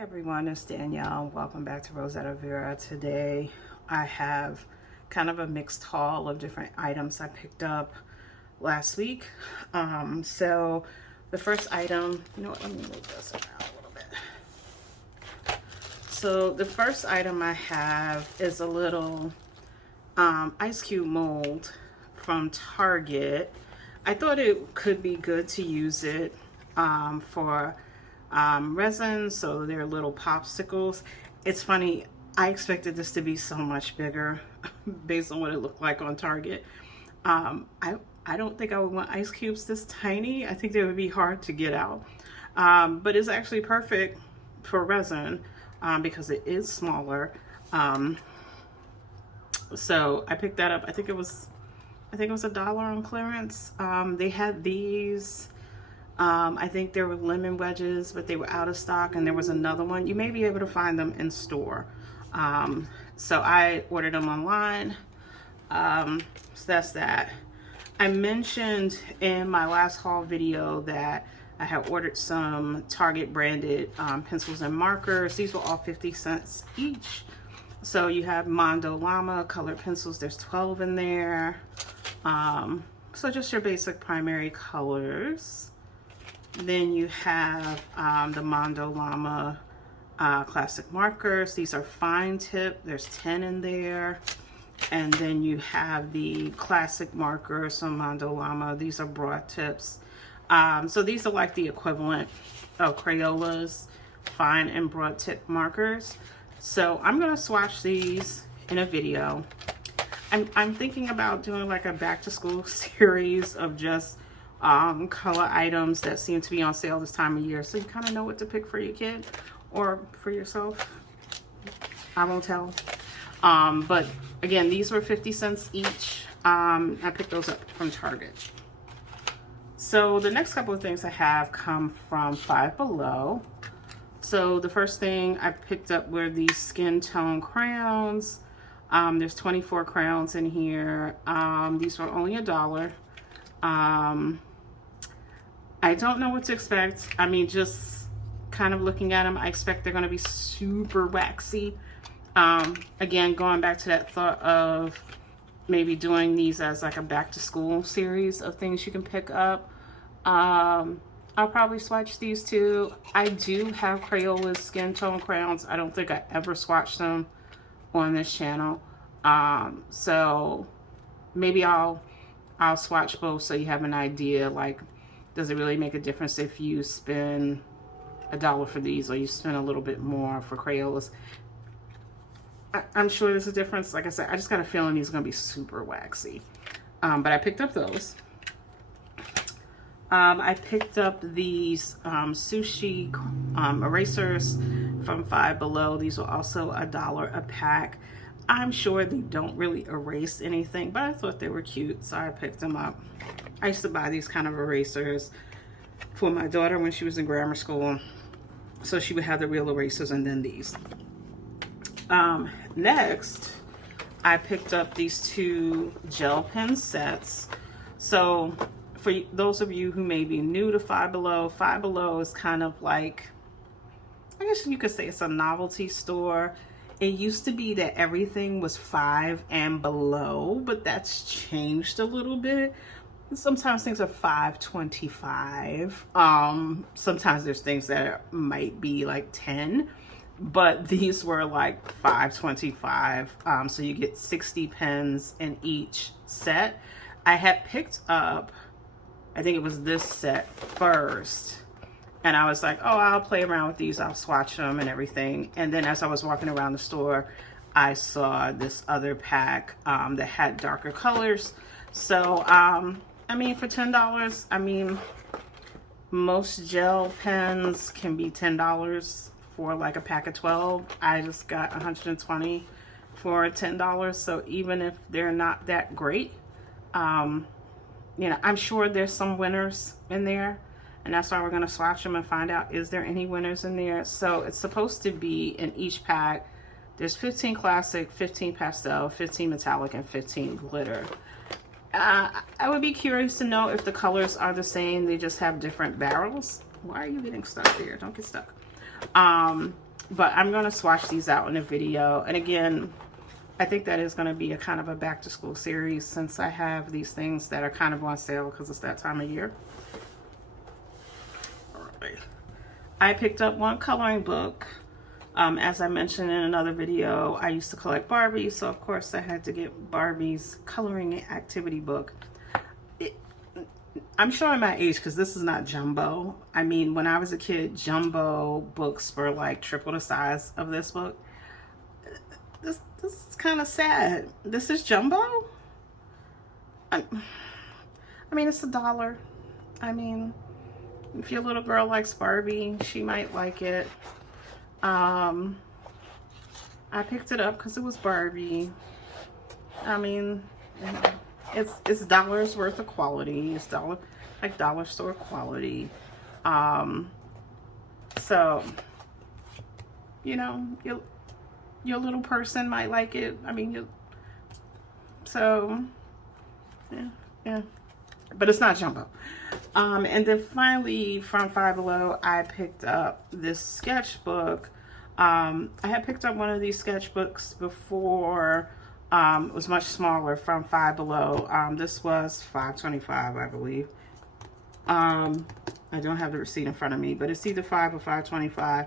Everyone, it's Danielle. Welcome back to Rosetta Vera. Today I have kind of a mixed haul of different items I picked up last week. So the first item, you know what, let me move this around a little bit. So the first item I have is a little ice cube mold from Target. I thought it could be good to use it for resin, so they're little popsicles. It's funny, I expected this to be so much bigger based on what it looked like on Target. I don't think I would want ice cubes this tiny. I think they would be hard to get out, but it's actually perfect for resin because it is smaller. So I picked that up. I think it was $1 on clearance. They had these. I think there were lemon wedges, but they were out of stock, and there was another one. You may be able to find them in store. So I ordered them online. So that's that. I mentioned in my last haul video that I had ordered some Target branded pencils and markers. These were all 50 cents each. So you have Mondo Llama colored pencils. There's 12 in there. So just your basic primary colors. Then you have the Mondo Llama classic markers. These are fine tip. There's 10 in there. And then you have the classic markers from Mondo Llama. These are broad tips. So these are like the equivalent of Crayola's fine and broad tip markers. So I'm going to swatch these in a video. I'm thinking about doing like a back to school series of just color items that seem to be on sale this time of year, so you kind of know what to pick for your kid or for yourself. I won't tell. But again, these were 50 cents each. I picked those up from Target. So the next couple of things I have come from Five Below. So the first thing I picked up were these skin tone crayons. There's 24 crayons in here. These were only $1. I don't know what to expect. I mean, just kind of looking at them, I expect they're going to be super waxy. Again, going back to that thought of maybe doing these as like a back to school series of things you can pick up. I'll probably swatch these two. I do have Crayola's skin tone crayons. I don't think I ever swatched them on this channel. So maybe I'll swatch both so you have an idea, like, does it really make a difference if you spend $1 for these or you spend a little bit more for Crayola's? I'm sure there's a difference. Like I said, I just got a feeling these are going to be super waxy. But I picked up those. I picked up these sushi erasers from Five Below. These were also $1 a pack. I'm sure they don't really erase anything, but I thought they were cute, so I picked them up. I used to buy these kind of erasers for my daughter when she was in grammar school, so she would have the real erasers and then these. Next, I picked up these two gel pen sets. So for those of you who may be new to Five Below is kind of like, I guess you could say it's a novelty store. It used to be that everything was 5 and below, but that's changed a little bit. Sometimes things are $5.25. Sometimes there's things that might be like 10, but these were like $5.25. So you get 60 pens in each set. I had picked up, I think it was this set first. And I was like, oh, I'll play around with these. I'll swatch them and everything. And then as I was walking around the store, I saw this other pack that had darker colors. So, I mean, for $10, I mean, most gel pens can be $10 for like a pack of 12. I just got 120 for $10. So even if they're not that great, you know, I'm sure there's some winners in there. And that's why we're going to swatch them and find out, is there any winners in there? So it's supposed to be in each pack. There's 15 classic, 15 pastel, 15 metallic, and 15 glitter. I would be curious to know if the colors are the same. They just have different barrels. Why are you getting stuck there? Don't get stuck. but I'm going to swatch these out in a video. And again, I think that is going to be a kind of a back to school series, since I have these things that are kind of on sale because it's that time of year. All right. I picked up one coloring book. As I mentioned in another video, I used to collect Barbie, so of course I had to get Barbie's coloring activity book. I'm showing my age because this is not jumbo. I mean, when I was a kid, jumbo books were like triple the size of this book. This is kind of sad. This is jumbo? I mean, it's $1. I mean, if your little girl likes Barbie, she might like it. I picked it up because it was Barbie. I mean, it's dollars worth of quality. It's dollar store quality. So, you know, your little person might like it. I mean, so yeah. But it's not jumbo. And then finally, from Five Below, I picked up this sketchbook. I had picked up one of these sketchbooks before. It was much smaller, from Five Below. This was $5.25, I believe. I don't have the receipt in front of me, but it's either $5 or $5.25.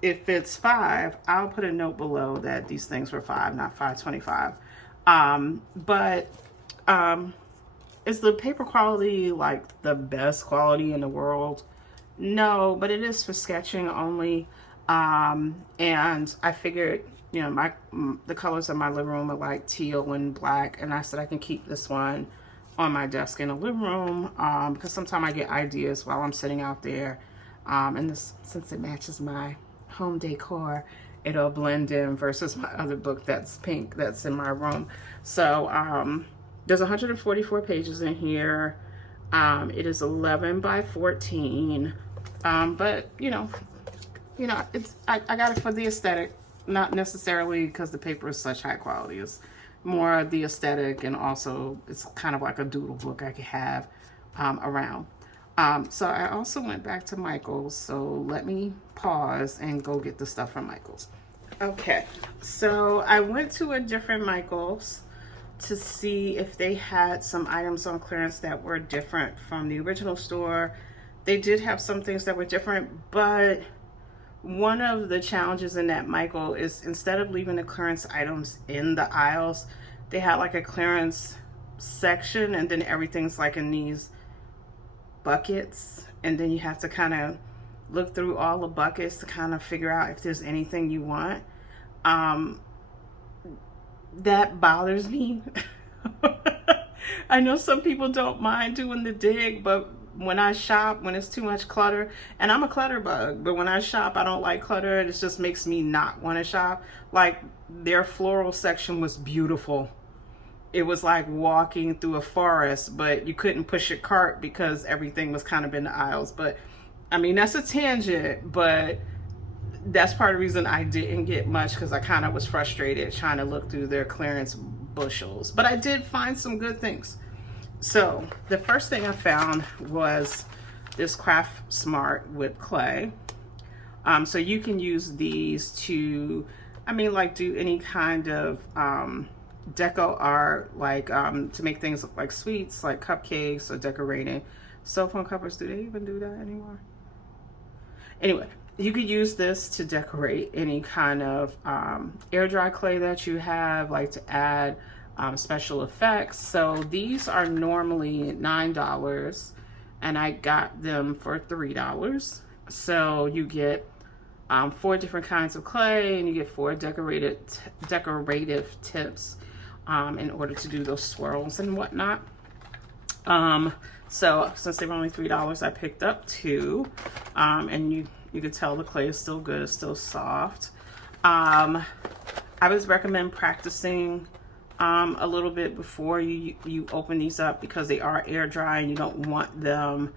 If it's $5, I'll put a note below that these things were $5, not $5.25. Is the paper quality like the best quality in the world? No, but it is for sketching only. And I figured, you know, the colors of my living room are like teal and black, and I said I can keep this one on my desk in the living room, because sometimes I get ideas while I'm sitting out there, and this, since it matches my home decor, it'll blend in versus my other book that's pink that's in my room. So there's 144 pages in here. It is 11 by 14, but you know, it's I got it for the aesthetic, not necessarily because the paper is such high quality. It's more the aesthetic, and also it's kind of like a doodle book I could have around. So I also went back to Michael's, so let me pause and go get the stuff from Michael's. Okay, so I went to a different Michael's to see if they had some items on clearance that were different from the original store. They did have some things that were different, but one of the challenges in that Michael is, instead of leaving the clearance items in the aisles, they had like a clearance section, and then everything's like in these buckets, and then you have to kind of look through all the buckets to kind of figure out if there's anything you want. That bothers me. I know some people don't mind doing the dig, but when I shop, when it's too much clutter, and I'm a clutter bug, but when I shop, I don't like clutter. It just makes me not want to shop. Like, their floral section was beautiful. It was like walking through a forest, but you couldn't push your cart because everything was kind of in the aisles. But I mean, that's a tangent, but that's part of the reason I didn't get much, because I kind of was frustrated trying to look through their clearance bushels. But I did find some good things. So the first thing I found was this Craft Smart whipped clay. So you can use these to, I mean, like, do any kind of deco art, like to make things look like sweets, like cupcakes, or decorating. Cell phone covers, do they even do that anymore? Anyway, you could use this to decorate any kind of air dry clay that you have, like to add special effects. So these are normally $9, and I got them for $3. So you get 4 different kinds of clay, and you get 4 decorative tips in order to do those swirls and whatnot. So since they were only $3, I picked up 2, and you can tell the clay is still good, it's still soft. I would recommend practicing a little bit before you open these up, because they are air dry and you don't want them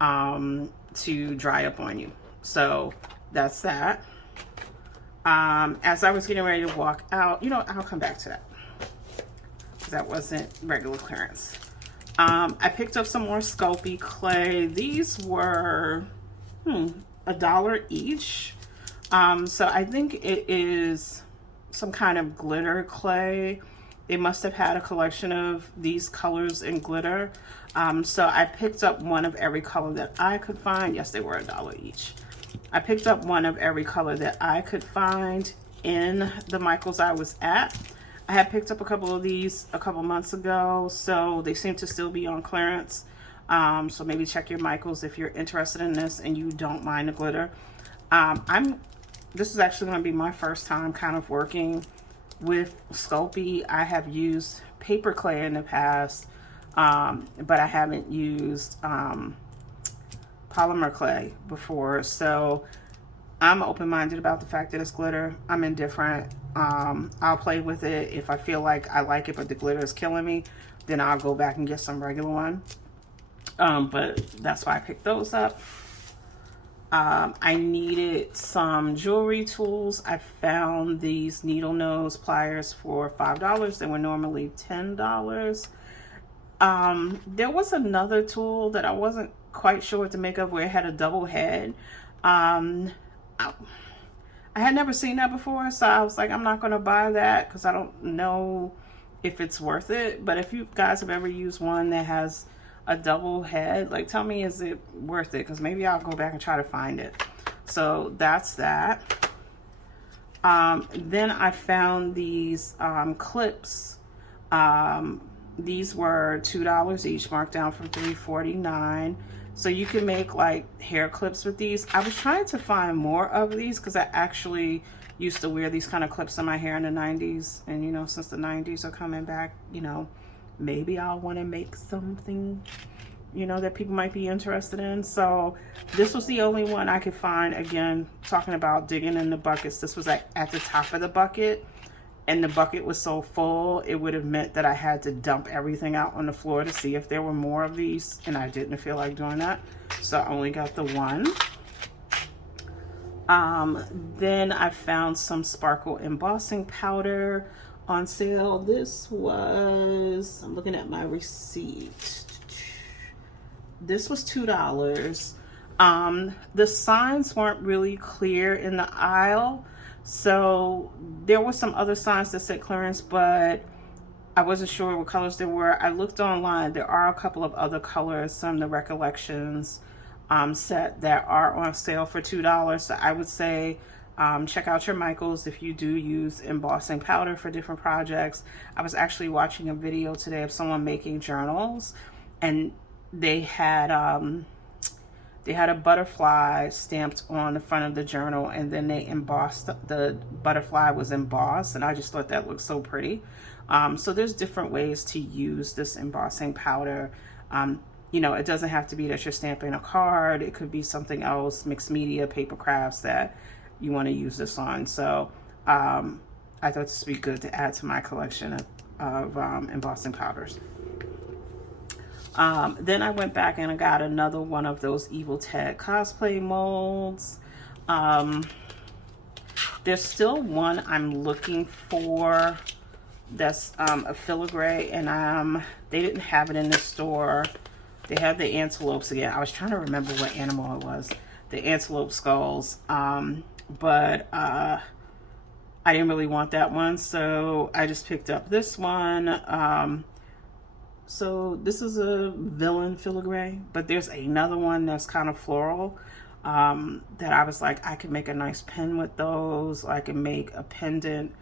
to dry up on you. So that's that. As I was getting ready to walk out, you know, I'll come back to that, because that wasn't regular clearance. I picked up some more Sculpey Clay. These were $1 each. So I think it is some kind of glitter clay. They must have had a collection of these colors in glitter. So I picked up one of every color that I could find. Yes, they were $1 each. I picked up one of every color that I could find in the Michaels I was at. I had picked up a couple of these a couple months ago, so they seem to still be on clearance. So maybe check your Michaels if you're interested in this and you don't mind the glitter. This is actually going to be my first time kind of working with Sculpey. I have used paper clay in the past, but I haven't used polymer clay before. So I'm open-minded about the fact that it's glitter. I'm indifferent. I'll play with it. If I feel like I like it, but the glitter is killing me, then I'll go back and get some regular one. But that's why I picked those up. I needed some jewelry tools. I found these needle nose pliers for $5. They were normally $10. There was another tool that I wasn't quite sure what to make of, where it had a double head. I had never seen that before, so I was like, I'm not going to buy that because I don't know if it's worth it. But if you guys have ever used one that has a double head, like, tell me, is it worth it? Because maybe I'll go back and try to find it. So that's that. Then I found these clips. These were $2 each, marked down from $3.49. So you can make like hair clips with these. I was trying to find more of these because I actually used to wear these kind of clips in my hair in the 90s. And you know, since the 90s are coming back, you know, maybe I'll want to make something, you know, that people might be interested in. So this was the only one I could find. Again, talking about digging in the buckets, this was at the top of the bucket, and the bucket was so full, it would have meant that I had to dump everything out on the floor to see if there were more of these, and I didn't feel like doing that. So I only got the one. Then I found some sparkle embossing powder on sale. This was, I'm looking at my receipt. This was $2. The signs weren't really clear in the aisle, so there were some other signs that said clearance, but I wasn't sure what colors there were. I looked online. There are a couple of other colors, some of the Recollections set that are on sale for $2. So I would say check out your Michaels if you do use embossing powder for different projects. I was actually watching a video today of someone making journals, and they had a butterfly stamped on the front of the journal, and then they embossed, the butterfly was embossed, and I just thought that looked so pretty. So there's different ways to use this embossing powder. You know, it doesn't have to be that you're stamping a card. It could be something else, mixed media, paper crafts that you want to use this on. So I thought this would be good to add to my collection of embossing powders. Then I went back and I got another one of those Evil Ted cosplay molds. There's still one I'm looking for that's a filigree, and they didn't have it in the store. They had the antelopes again. I was trying to remember what animal it was. The antelope skulls. But I didn't really want that one, so I just picked up this one. So this is a villain filigree, but there's another one that's kind of floral that I was like, I could make a nice pin with those. I can make a pendant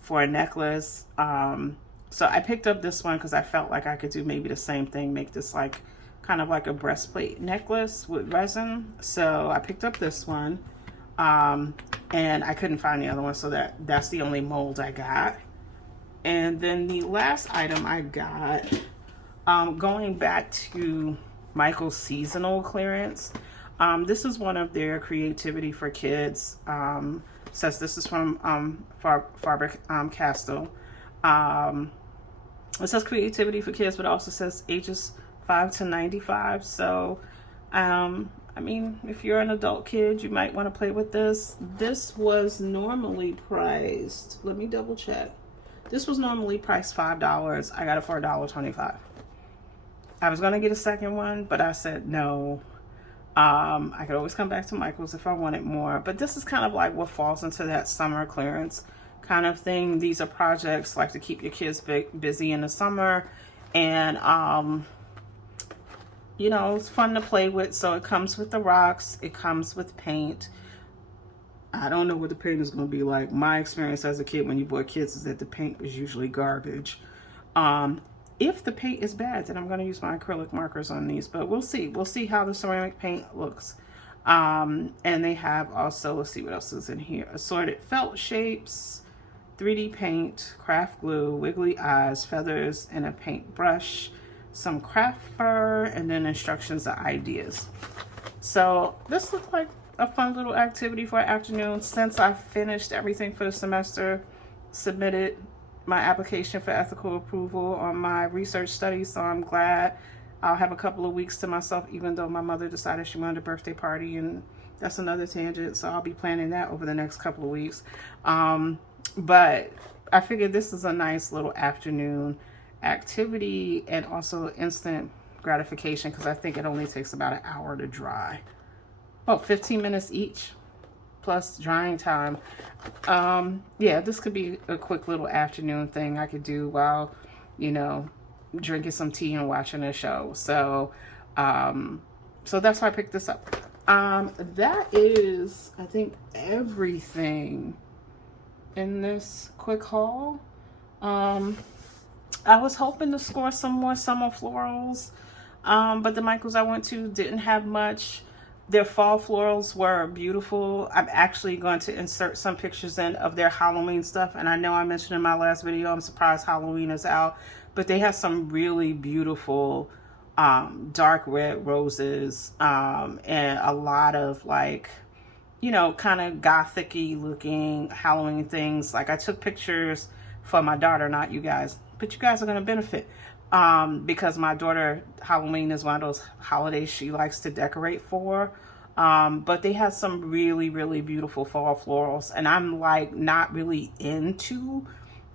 for a necklace. So I picked up this one because I felt like I could do maybe the same thing, make this like kind of like a breastplate necklace with resin. So I picked up this one, and I couldn't find the other one, so that's the only mold I got. And then the last item I got, going back to Michael's seasonal clearance, this is one of their Creativity for Kids. Says this is from Faber-Castell. It says Creativity for Kids, but it also says ages 5 to 95. So I mean, if you're an adult kid, you might want to play with this. This was normally priced, let me double check. This was normally priced $5. I got it for $1.25. I was going to get a second one, but I said no. I could always come back to Michael's if I wanted more, but this is kind of like what falls into that summer clearance kind of thing. These are projects like to keep your kids busy in the summer, and you know, it's fun to play with. So it comes with the rocks, it comes with paint. I don't know what the paint is going to be like. My experience as a kid when you bought kids is that the paint was usually garbage. If the paint is bad, then I'm going to use my acrylic markers on these, but we'll see. We'll see how the ceramic paint looks. And they have also, let's see what else is in here. Assorted felt shapes, 3D paint, craft glue, wiggly eyes, feathers, and a paint brush, some craft fur, and then instructions and ideas. So this looks like a fun little activity for an afternoon. Since I finished everything for the semester, submitted my application for ethical approval on my research study, so I'm glad I'll have a couple of weeks to myself, even though my mother decided she wanted a birthday party, and that's another tangent, so I'll be planning that over the next couple of weeks. But I figured this is a nice little afternoon activity and also instant gratification, because I think it only takes about an hour to dry. Oh, 15 minutes each plus drying time. Yeah, this could be a quick little afternoon thing I could do while, you know, drinking some tea and watching a show. So so that's why I picked this up. That is, I think, everything in this quick haul. I was hoping to score some more summer florals, but the Michaels I went to didn't have much. Their fall florals were beautiful. I'm actually going to insert some pictures in of their Halloween stuff. And I know I mentioned in my last video, I'm surprised Halloween is out, but they have some really beautiful dark red roses and a lot of, like, you know, kind of gothic-y looking Halloween things. Like, I took pictures for my daughter, not you guys, but you guys are going to benefit. Because my daughter, Halloween is one of those holidays she likes to decorate for. But they had some really, really beautiful fall florals. And I'm like not really into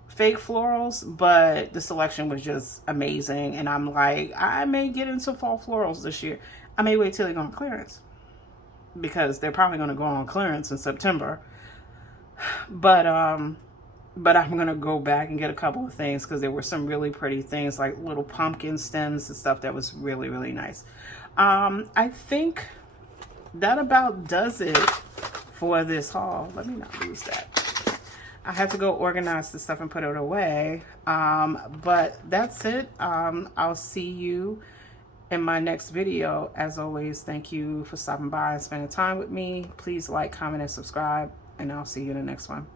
fake florals, but the selection was just amazing. And I'm like, I may get into fall florals this year. I may wait till they go on clearance, because they're probably going to go on clearance in September. But I'm going to go back and get a couple of things, because there were some really pretty things like little pumpkin stems and stuff that was really, really nice. I think that about does it for this haul. Let me not lose that. I have to go organize this stuff and put it away. But that's it. I'll see you in my next video. As always, thank you for stopping by and spending time with me. Please like, comment, and subscribe, and I'll see you in the next one.